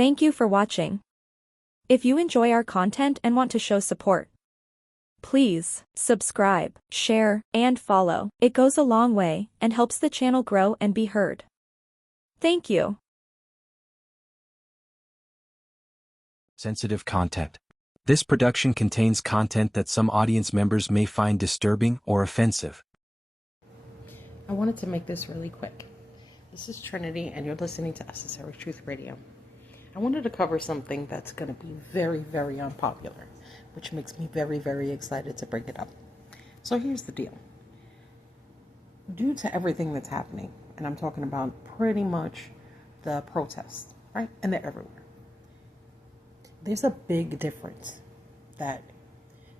Thank you for watching. If you enjoy our content and want to show support, please subscribe, share, and follow. It goes a long way and helps the channel grow and be heard. Thank you. Sensitive content. This production contains content that some audience members may find disturbing or offensive. I wanted to make this really quick. This is Trinity, and you're listening to Esoteric-Truth Radio. I wanted to cover something that's going to be very, very unpopular, which makes me very, very excited to bring it up. So here's the deal. Due to everything that's happening, and I'm talking about pretty much the protests, right? And they're everywhere. There's a big difference that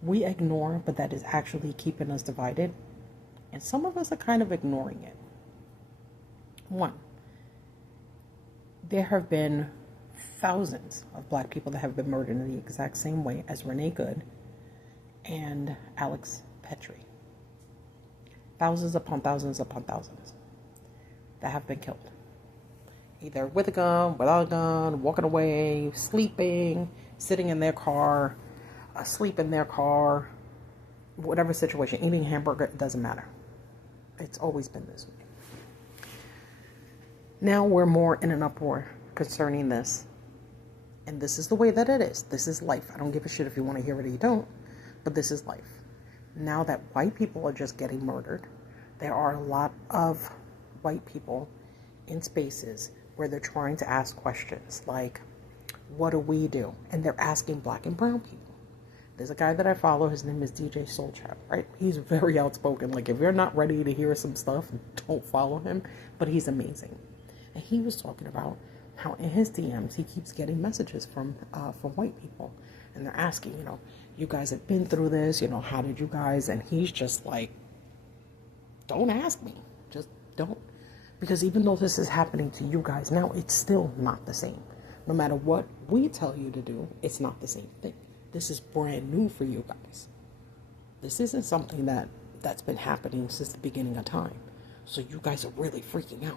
we ignore, but that is actually keeping us divided. And some of us are kind of ignoring it. One, there have been thousands of black people that have been murdered in the exact same way as Renee Good and Alex Petrie. Thousands upon thousands upon thousands that have been killed. Either with a gun, without a gun, walking away, sleeping, sitting in their car, asleep in their car, whatever situation, eating a hamburger, it doesn't matter. It's always been this way. Now we're more in an uproar concerning this. And this is the way that it is. This is life. I don't give a shit if you want to hear it or you don't, but this is life. Now that white people are just getting murdered, there are a lot of white people in spaces where they're trying to ask questions like, what do we do? And they're asking black and brown people. There's a guy that I follow, his name is DJ Soulchat, right? He's very outspoken. Like, if you're not ready to hear some stuff, don't follow him, but he's amazing. And he was talking about how in his DMs, he keeps getting messages from white people. And they're asking, you guys have been through this, how did you guys? And he's just like, don't ask me. Just don't. Because even though this is happening to you guys now, it's still not the same. No matter what we tell you to do, it's not the same thing. This is brand new for you guys. This isn't something that's been happening since the beginning of time. So you guys are really freaking out.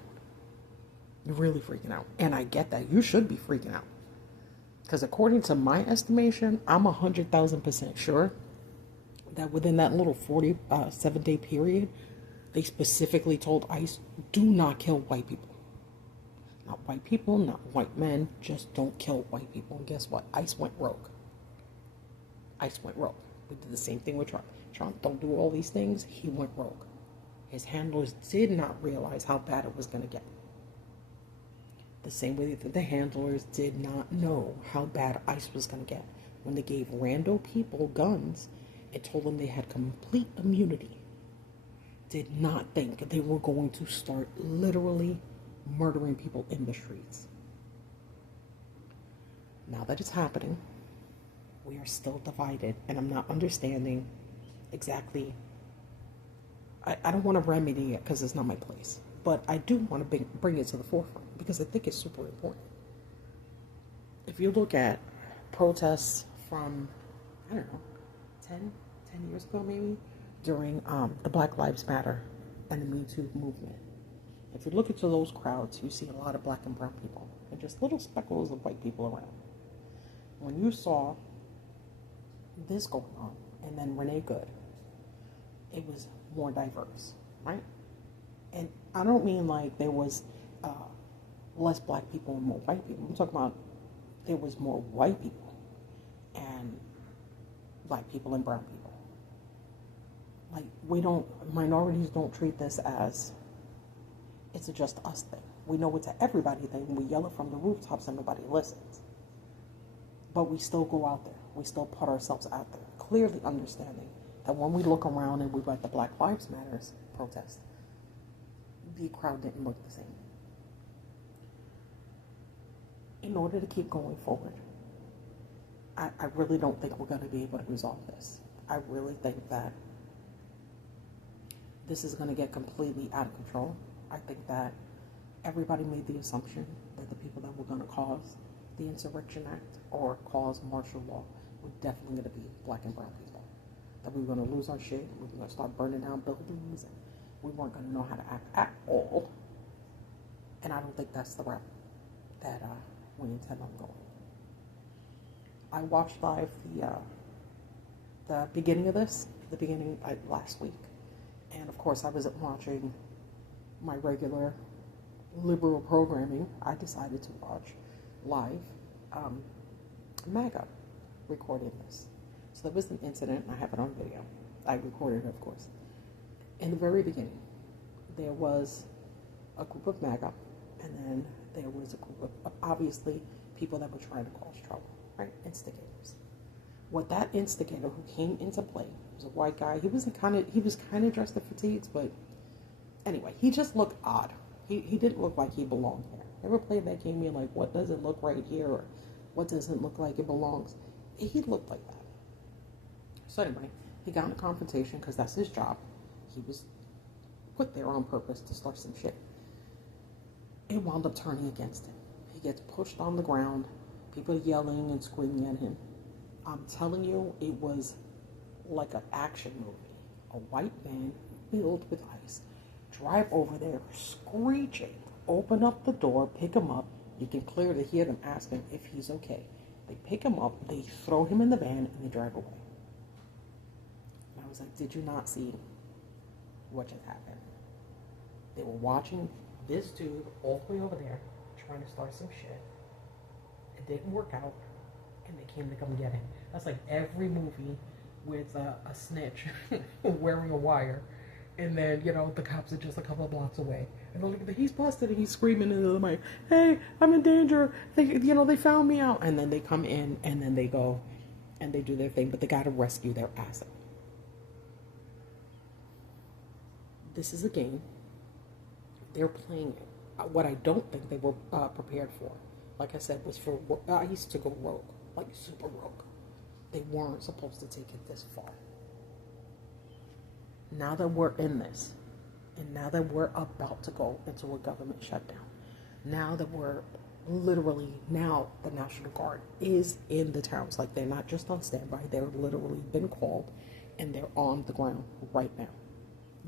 You're really freaking out. And I get that. You should be freaking out. Because according to my estimation, I'm 100,000% sure that within that little 47-day period, they specifically told ICE, do not kill white people. Not white people, not white men, just don't kill white people. And guess what? ICE went rogue. ICE went rogue. We did the same thing with Trump. Trump don't do all these things. He went rogue. His handlers did not realize how bad it was going to get. The same way that the handlers did not know how bad ICE was going to get. When they gave rando people guns and told them they had complete immunity, did not think they were going to start literally murdering people in the streets. Now that it's happening, we are still divided, and I'm not understanding exactly. I don't want to remedy it because it's not my place, but I do want to bring it to the forefront because I think it's super important. If you look at protests from, I don't know, 10 years ago maybe, during the Black Lives Matter and the Me Too movement. If you look into those crowds, you see a lot of black and brown people and just little speckles of white people around. When you saw this going on, and then Renee Good, it was more diverse, right? And I don't mean like there was less black people and more white people. I'm talking about there was more white people and black people and brown people. Like, minorities don't treat this as it's a just us thing. We know it's an everybody thing. We yell it from the rooftops and nobody listens. But we still go out there. We still put ourselves out there, clearly understanding that when we look around and we were at the Black Lives Matter protest, the crowd didn't look the same. In order to keep going forward, I really don't think we're going to be able to resolve this. I really think that this is going to get completely out of control. I think that everybody made the assumption that the people that were going to cause the Insurrection Act or cause martial law were definitely going to be black and brown people. That we were going to lose our shit, we were going to start burning down buildings, and we weren't going to know how to act at all. And I don't think that's the route that we intend on going. I watched live the beginning of this, last week, and of course I wasn't watching my regular liberal programming. I decided to watch live MAGA recording this. So there was an incident, and I have it on video. I recorded it, of course. In the very beginning, there was a group of MAGA, and then there was a group of obviously people that were trying to cause trouble, right? Instigators. What that instigator who came into play was a white guy. He was kind of dressed in fatigues, but anyway, he just looked odd. He didn't look like he belonged there. Ever played that game? You're like, what doesn't look right here, or what doesn't look like it belongs? He looked like that. So anyway, he got in a confrontation because that's his job. He was put there on purpose to start some shit. It wound up turning against him. He gets pushed on the ground. People yelling and screaming at him. I'm telling you, it was like an action movie. A white van filled with ice. Drive over there, screeching. Open up the door, pick him up. You can clearly hear them asking if he's okay. They pick him up, they throw him in the van, and they drive away. And I was like, did you not see what just happened? They were watching this dude all the way over there trying to start some shit. It didn't work out, and they came to come get him. That's like every movie with a snitch wearing a wire, and then, you know, the cops are just a couple of blocks away. And they're like, he's busted, and he's screaming into the mic, hey, I'm in danger. They found me out. And then they come in, and then they go, and they do their thing, but they got to rescue their asset. This is a game. They're playing it. What I don't think they were prepared for, like I said, was for, I used to go rogue, like super rogue. They weren't supposed to take it this far. Now that we're in this, and now that we're about to go into a government shutdown, now that we're literally, now the National Guard is in the towns, like they're not just on standby, they're literally been called, and they're on the ground right now,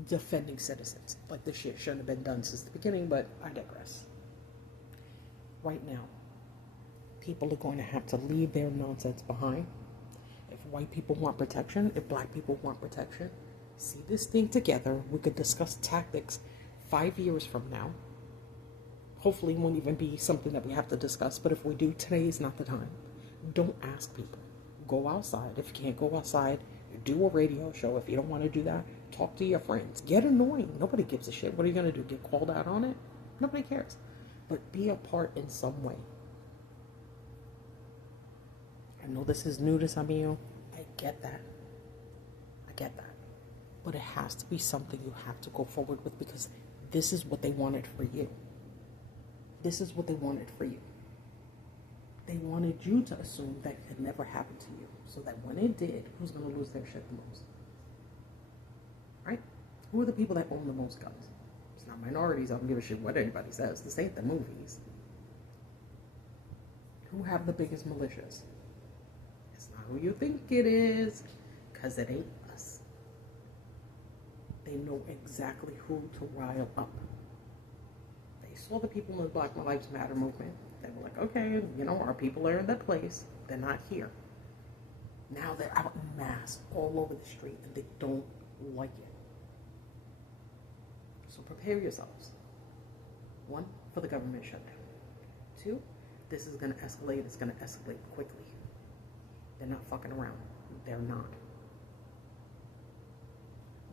defending citizens. Like this shit shouldn't have been done since the beginning, but I digress. Right now, people are going to have to leave their nonsense behind. If white people want protection, if black people want protection, see this thing together. We could discuss tactics 5 years from now. Hopefully it won't even be something that we have to discuss, but if we do, today is not the time. Don't ask people. Go outside. If you can't go outside, do a radio show. If you don't want to do that, talk to your friends. Get annoying. Nobody gives a shit. What are you going to do? Get called out on it? Nobody cares. But be a part in some way. I know this is new to some of you. I get that. But it has to be something you have to go forward with, because this is what they wanted for you. This is what they wanted for you. They wanted you to assume that it could never happen to you, so that when it did, who's going to lose their shit the most? Right? Who are the people that own the most guns? It's not minorities. I don't give a shit what anybody says. This ain't the movies. Who have the biggest militias? It's not who you think it is, because it ain't us. They know exactly who to rile up. They saw the people in the Black Lives Matter movement. They were like, okay, our people are in that place. They're not here. Now they're out in mass all over the street, and they don't like it. So prepare yourselves. 1, for the government shutdown. 2, this is going to escalate. It's going to escalate quickly. They're not fucking around. They're not.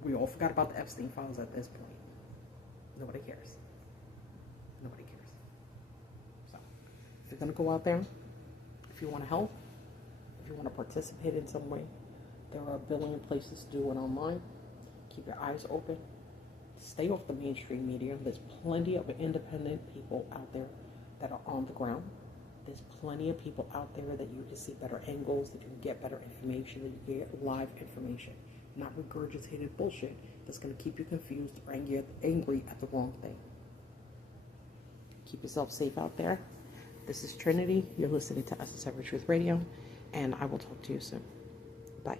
We all forgot about the Epstein files at this point. Nobody cares. Nobody cares. So, if you're going to go out there, if you want to help, if you want to participate in some way, there are a billion places to do it online. Keep your eyes open. Stay off the mainstream media. There's plenty of independent people out there that are on the ground. There's plenty of people out there that you can see better angles, that you can get better information, that you can get live information. Not regurgitated bullshit that's going to keep you confused or angry at the wrong thing. Keep yourself safe out there. This is Trinity. You're listening to Esoteric-Truth Radio, and I will talk to you soon. Bye.